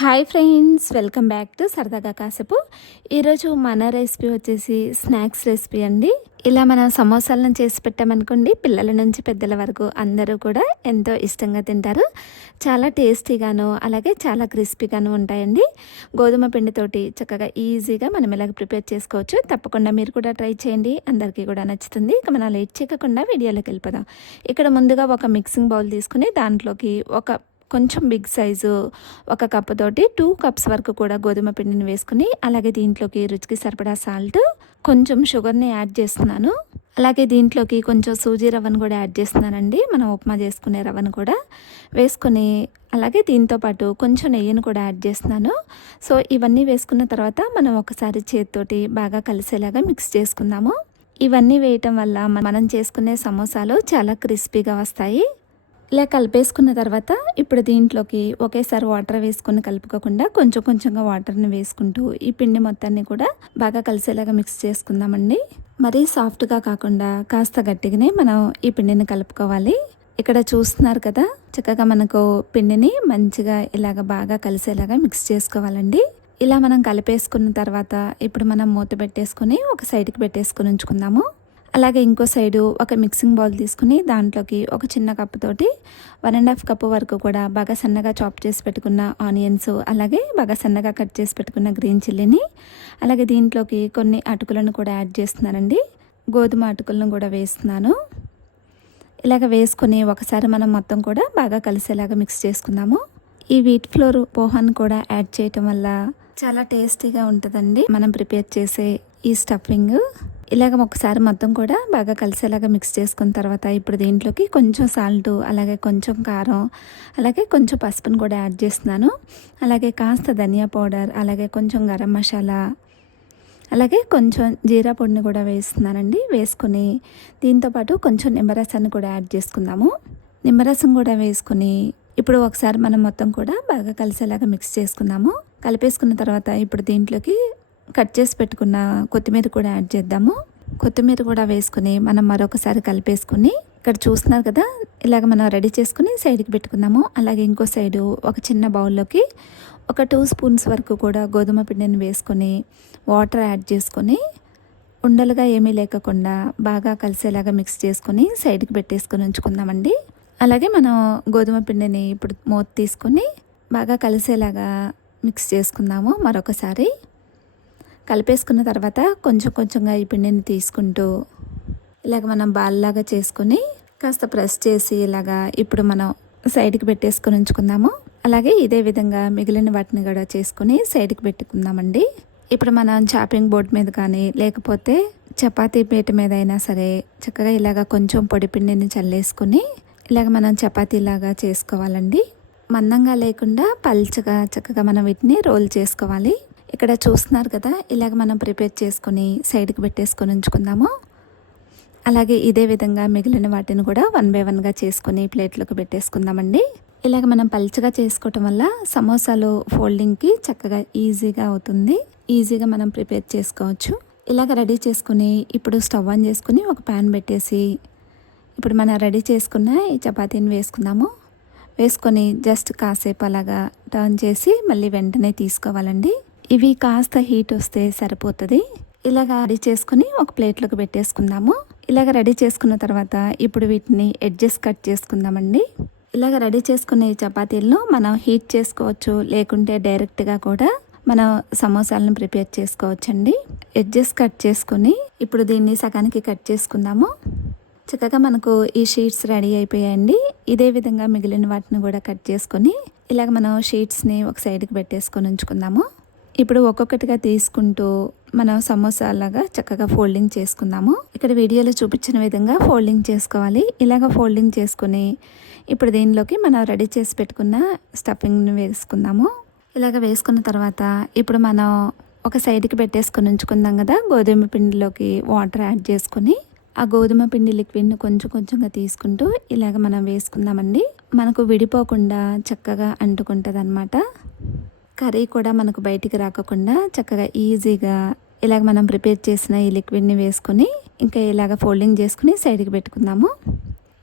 Hi friends welcome back to సరదాగా కాసేపు. ఈరోజు మన రెసిపీ వచ్చేసి స్నాక్స్ రెసిపీ అండి. ఇలా మనం సమోసాలను చేసి పెట్టామనుకోండి పిల్లల నుంచి పెద్దల వరకు అందరూ కూడా ఎంతో ఇష్టంగా తింటారు. చాలా టేస్టీగాను అలాగే చాలా క్రిస్పీగాను ఉంటాయండి. గోధుమ పిండితోటి చక్కగా ఈజీగా మనం ఇలాగ ప్రిపేర్ చేసుకోవచ్చు. తప్పకుండా మీరు కూడా ట్రై చేయండి. అందరికీ కూడా నచ్చుతుంది. ఇక మనం లేట్ చేయకుండా వీడియోలోకి వెళ్ళిపోదాం. ఇక్కడ ముందుగా ఒక మిక్సింగ్ బౌల్ తీసుకుని దాంట్లోకి ఒక కొంచెం బిగ్ సైజు ఒక కప్పు తోటి టూ కప్స్ వరకు కూడా గోధుమ పిండిని వేసుకుని అలాగే దీంట్లోకి రుచికి సరిపడా సాల్ట్ కొంచెం షుగర్ని యాడ్ చేస్తున్నాను. అలాగే దీంట్లోకి కొంచెం సూజీ రవ్వను కూడా యాడ్ చేస్తున్నానండి. మనం ఉప్మా చేసుకునే రవ్వను కూడా వేసుకొని అలాగే దీంతో పాటు కొంచెం నెయ్యిని కూడా యాడ్ చేస్తున్నాను. సో ఇవన్నీ వేసుకున్న తర్వాత మనం ఒకసారి చేతితోటి బాగా కలిసేలాగా మిక్స్ చేసుకుందాము. ఇవన్నీ వేయటం వల్ల మనం చేసుకునే సమోసాలు చాలా క్రిస్పీగా వస్తాయి. ఇలా కలిపేసుకున్న తర్వాత ఇప్పుడు దీంట్లోకి ఒకేసారి వాటర్ వేసుకొని కలుపుకోకుండా కొంచెం కొంచెంగా వాటర్ని వేసుకుంటూ ఈ పిండి మొత్తాన్ని కూడా బాగా కలిసేలాగా మిక్స్ చేసుకుందామండి. మరీ సాఫ్ట్గా కాకుండా కాస్త గట్టిగానే మనం ఈ పిండిని కలుపుకోవాలి. ఇక్కడ చూస్తున్నారు కదా చక్కగా మనకు పిండిని మంచిగా ఇలాగ బాగా కలిసేలాగా మిక్స్ చేసుకోవాలండి. ఇలా మనం కలిపేసుకున్న తర్వాత ఇప్పుడు మనం మూత పెట్టేసుకుని ఒక సైడ్కి పెట్టేసుకుని ఉంచుకుందాము. అలాగే ఇంకో సైడు ఒక మిక్సింగ్ బౌల్ తీసుకుని దాంట్లోకి ఒక చిన్న కప్పుతోటి వన్ అండ్ హాఫ్ కప్పు వరకు కూడా బాగా సన్నగా చాప్ చేసి పెట్టుకున్న ఆనియన్స్ అలాగే బాగా సన్నగా కట్ చేసి పెట్టుకున్న గ్రీన్ చిల్లీని అలాగే దీంట్లోకి కొన్ని అటుకులను కూడా యాడ్ చేస్తున్నానండి. గోధుమ అటుకులను కూడా వేస్తున్నాను. ఇలాగ వేసుకొని ఒకసారి మనం మొత్తం కూడా బాగా కలిసేలాగా మిక్స్ చేసుకుందాము. ఈ వీట్ ఫ్లోర్ పోహాన్ కూడా యాడ్ చేయటం వల్ల చాలా టేస్టీగా ఉంటుందండి. మనం ప్రిపేర్ చేసే ఈ స్టఫింగ్ ఇలాగ ఒకసారి మొత్తం కూడా బాగా కలిసేలాగా మిక్స్ చేసుకున్న తర్వాత ఇప్పుడు దీంట్లోకి కొంచెం సాల్ట్ అలాగే కొంచెం కారం అలాగే కొంచెం పసుపును కూడా యాడ్ చేస్తున్నాను. అలాగే కాస్త ధనియా పౌడర్ అలాగే కొంచెం గరం మసాలా అలాగే కొంచెం జీరా పొడిని కూడా వేస్తున్నానండి. వేసుకుని దీంతోపాటు కొంచెం నిమ్మరసాన్ని కూడా యాడ్ చేసుకుందాము. నిమ్మరసం కూడా వేసుకుని ఇప్పుడు ఒకసారి మనం మొత్తం కూడా బాగా కలిసేలాగా మిక్స్ చేసుకుందాము. కలిపేసుకున్న తర్వాత ఇప్పుడు దీంట్లోకి కట్ చేసి పెట్టుకున్న కొత్తిమీర కూడా యాడ్ చేద్దాము. కొత్తిమీర కూడా వేసుకుని మనం మరొకసారి కలిపేసుకుని ఇక్కడ చూస్తున్నారు కదా ఇలాగ మనం రెడీ చేసుకుని సైడ్కి పెట్టుకుందాము. అలాగే ఇంకో సైడు ఒక చిన్న బౌల్లోకి ఒక టూ స్పూన్స్ వరకు కూడా గోధుమ పిండిని వేసుకొని వాటర్ యాడ్ చేసుకొని ఉండలుగా ఏమీ లేకుండా బాగా కలిసేలాగా మిక్స్ చేసుకొని సైడ్కి పెట్టేసుకొని ఉంచుకుందామండి. అలాగే మనం గోధుమ పిండిని ఇప్పుడు మూత తీసుకొని బాగా కలిసేలాగా మిక్స్ చేసుకుందాము మరొకసారి. కలిపేసుకున్న తర్వాత కొంచెం కొంచెంగా ఈ పిండిని తీసుకుంటూ ఇలాగ మనం బాల్లాగా చేసుకుని కాస్త ప్రెస్ చేసి ఇలాగా ఇప్పుడు మనం సైడ్కి పెట్టేసుకొని ఉంచుకుందాము. అలాగే ఇదే విధంగా మిగిలిన వాటిని కూడా చేసుకుని సైడ్కి పెట్టుకుందామండి. ఇప్పుడు మనం చాపింగ్ బోర్డ్ మీద కానీ లేకపోతే చపాతీ పీట మీద అయినా సరే చక్కగా ఇలాగ కొంచెం పొడి పిండిని చల్లేసుకుని ఇలాగ మనం చపాతీలాగా చేసుకోవాలండి. మందంగా లేకుండా పల్చగా చక్కగా మనం వీటిని రోల్ చేసుకోవాలి. ఇక్కడ చూస్తున్నారు కదా ఇలాగ మనం ప్రిపేర్ చేసుకొని సైడ్కి పెట్టేసుకొని ఉంచుకుందాము. అలాగే ఇదే విధంగా మిగిలిన వాటిని కూడా వన్ బై వన్గా చేసుకొని ప్లేట్లోకి పెట్టేసుకుందామండి. ఇలాగ మనం పల్చగా చేసుకోవటం వల్ల సమోసాలు ఫోల్డింగ్కి చక్కగా ఈజీగా అవుతుంది. ఈజీగా మనం ప్రిపేర్ చేసుకోవచ్చు. ఇలాగ రెడీ చేసుకుని ఇప్పుడు స్టవ్ ఆన్ చేసుకుని ఒక ప్యాన్ పెట్టేసి ఇప్పుడు మనం రెడీ చేసుకున్న ఈ చపాతీని వేసుకుందాము. వేసుకొని జస్ట్ కాసేపు అలాగా టర్న్ చేసి మళ్ళీ వెంటనే తీసుకోవాలండి. ఇవి కాస్త హీట్ వస్తే సరిపోతుంది. ఇలాగ రెడీ చేసుకుని ఒక ప్లేట్లోకి పెట్టేసుకుందాము. ఇలాగ రెడీ చేసుకున్న తర్వాత ఇప్పుడు వీటిని ఎడ్జెస్ కట్ చేసుకుందామండి. ఇలాగ రెడీ చేసుకునే చపాతీలను మనం హీట్ చేసుకోవచ్చు లేకుంటే డైరెక్ట్గా కూడా మనం సమోసాలను ప్రిపేర్ చేసుకోవచ్చండి. ఎడ్జెస్ కట్ చేసుకుని ఇప్పుడు దీన్ని సగానికి కట్ చేసుకుందాము. చక్కగా మనకు ఈ షీట్స్ రెడీ అయిపోయాయండి. ఇదే విధంగా మిగిలిన వాటిని కూడా కట్ చేసుకొని ఇలాగ మనం షీట్స్ని ఒక సైడ్కి పెట్టేసుకొని ఉంచుకుందాము. ఇప్పుడు ఒక్కొక్కటిగా తీసుకుంటూ మనం సమోసాలాగా చక్కగా ఫోల్డింగ్ చేసుకుందాము. ఇక్కడ వీడియోలో చూపించిన విధంగా ఫోల్డింగ్ చేసుకోవాలి. ఇలాగ ఫోల్డింగ్ చేసుకుని ఇప్పుడు దీనిలోకి మనం రెడీ చేసి పెట్టుకున్న స్టఫింగ్ని వేసుకుందాము. ఇలాగ వేసుకున్న తర్వాత ఇప్పుడు మనం ఒక సైడ్కి పెట్టేసుకొని ఉంచుకుందాం కదా. గోధుమ పిండిలోకి వాటర్ యాడ్ చేసుకొని ఆ గోధుమ పిండి లిక్విడ్ని కొంచెం కొంచెంగా తీసుకుంటూ ఇలాగ మనం వేసుకుందామండి. మనకు విడిపోకుండా చక్కగా అంటుకుంటుంది అనమాట కర్రీ కూడా మనకు బయటికి రాకుండా చక్కగా ఈజీగా ఇలాగ మనం ప్రిపేర్ చేసిన ఈ లిక్విడ్ని వేసుకుని ఇంకా ఇలాగ ఫోల్డింగ్ చేసుకుని సైడ్కి పెట్టుకుందాము.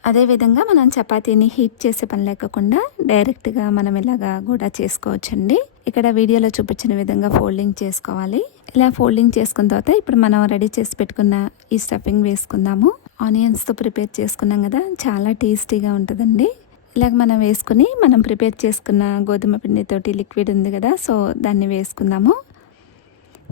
అదేవిధంగా మనం చపాతీని హీట్ చేసే పని లేకుండా డైరెక్ట్గా మనం ఇలాగా కూడా చేసుకోవచ్చండి. ఇక్కడ వీడియోలో చూపించిన విధంగా ఫోల్డింగ్ చేసుకోవాలి. ఇలా ఫోల్డింగ్ చేసుకున్న తర్వాత ఇప్పుడు మనం రెడీ చేసి పెట్టుకున్న ఈ స్టఫింగ్ వేసుకుందాము. ఆనియన్స్తో ప్రిపేర్ చేసుకున్నాం కదా చాలా టేస్టీగా ఉంటుందండి. ఇలాగ మనం వేసుకుని మనం ప్రిపేర్ చేసుకున్న గోధుమ పిండితోటి లిక్విడ్ ఉంది కదా సో దాన్ని వేసుకుందాము.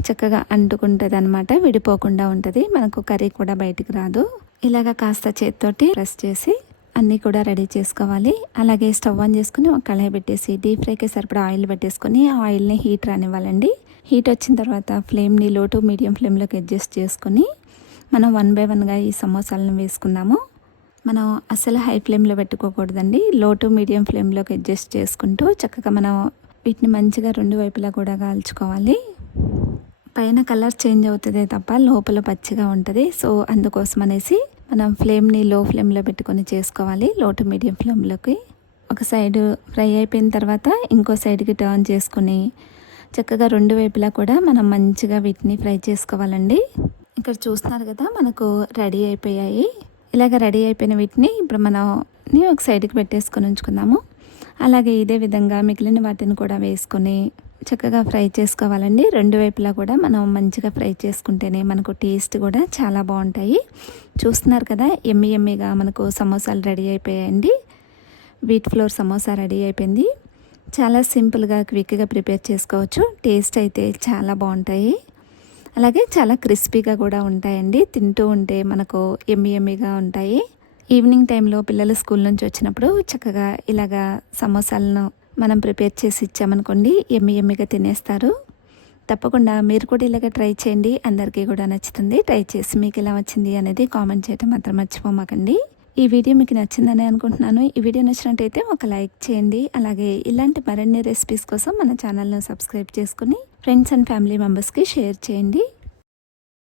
చక్కగా అంటుకుంటుంది అనమాట విడిపోకుండా ఉంటుంది మనకు కర్రీ కూడా బయటికి రాదు. ఇలాగ కాస్త చేతితోటి ప్రెస్ చేసి అన్నీ కూడా రెడీ చేసుకోవాలి. అలాగే స్టవ్ ఆన్ చేసుకుని ఒక కళాయి పెట్టేసి డీప్ ఫ్రైకి సరిపడా ఆయిల్ పెట్టేసుకొని ఆ ఆయిల్ని హీట్ రానివ్వాలండి. హీట్ వచ్చిన తర్వాత ఫ్లేమ్ని లో టు మీడియం ఫ్లేమ్లోకి అడ్జస్ట్ చేసుకుని మనం వన్ బై వన్గా ఈ సమోసాలను వేసుకుందాము. మనం అసలు హై ఫ్లేమ్లో పెట్టుకోకూడదండి. లో టు మీడియం ఫ్లేమ్లోకి అడ్జస్ట్ చేసుకుంటూ చక్కగా మనం వీటిని మంచిగా రెండు వైపులా కూడా కాల్చుకోవాలి. పైన కలర్ చేంజ్ అవుతుంది తప్ప లోపల పచ్చిగా ఉంటుంది. సో అందుకోసం అనేసి మనం ఫ్లేమ్ని లో ఫ్లేమ్లో పెట్టుకొని చేసుకోవాలి. లో టు మీడియం ఫ్లేమ్లోకి. ఒక సైడ్ ఫ్రై అయిపోయిన తర్వాత ఇంకో సైడ్కి టర్న్ చేసుకుని చక్కగా రెండు వైపులా కూడా మనం మంచిగా వీటిని ఫ్రై చేసుకోవాలండి. ఇక్కడ చూస్తున్నారు కదా మనకు రెడీ అయిపోయాయి. ఇలాగ రెడీ అయిపోయిన వీటిని ఇప్పుడు మనం ఒక సైడ్కి పెట్టేసుకొని ఉంచుకుందాము. అలాగే ఇదే విధంగా మిగిలిన వాటిని కూడా వేసుకొని చక్కగా ఫ్రై చేసుకోవాలండి. రెండు వైపులా కూడా మనం మంచిగా ఫ్రై చేసుకుంటేనే మనకు టేస్ట్ కూడా చాలా బాగుంటాయి. చూస్తున్నారు కదా ఎమ్మి ఎమ్మిగా మనకు సమోసాలు రెడీ అయిపోయాయండి. వీట్ ఫ్లోర్ సమోసా రెడీ అయిపోయింది. చాలా సింపుల్గా క్విక్గా ప్రిపేర్ చేసుకోవచ్చు. టేస్ట్ అయితే చాలా బాగుంటాయి. అలాగే చాలా క్రిస్పీగా కూడా ఉంటాయండి. తింటూ ఉంటే మనకు ఎమ్మి ఎమ్మిగా ఉంటాయి. ఈవినింగ్ టైంలో పిల్లలు స్కూల్ నుంచి వచ్చినప్పుడు చక్కగా ఇలాగా సమోసాలను మనం ప్రిపేర్ చేసి ఇచ్చామనుకోండి ఎమ్మి ఎమ్మిగా తినేస్తారు. తప్పకుండా మీరు కూడా ఇలాగ ట్రై చేయండి. అందరికీ కూడా నచ్చుతుంది. ట్రై చేసి మీకు ఎలా వచ్చింది అనేది కామెంట్ చేయడం మాత్రం మర్చిపోమాకండి. ఈ వీడియో మీకు నచ్చిందని అనుకుంటున్నాను. ఈ వీడియో నచ్చినట్టయితే ఒక లైక్ చేయండి. అలాగే ఇలాంటి మరిన్ని రెసిపీస్ కోసం మన ఛానల్ను సబ్స్క్రైబ్ చేసుకుని ఫ్రెండ్స్ అండ్ ఫ్యామిలీ మెంబర్స్కి షేర్ చేయండి.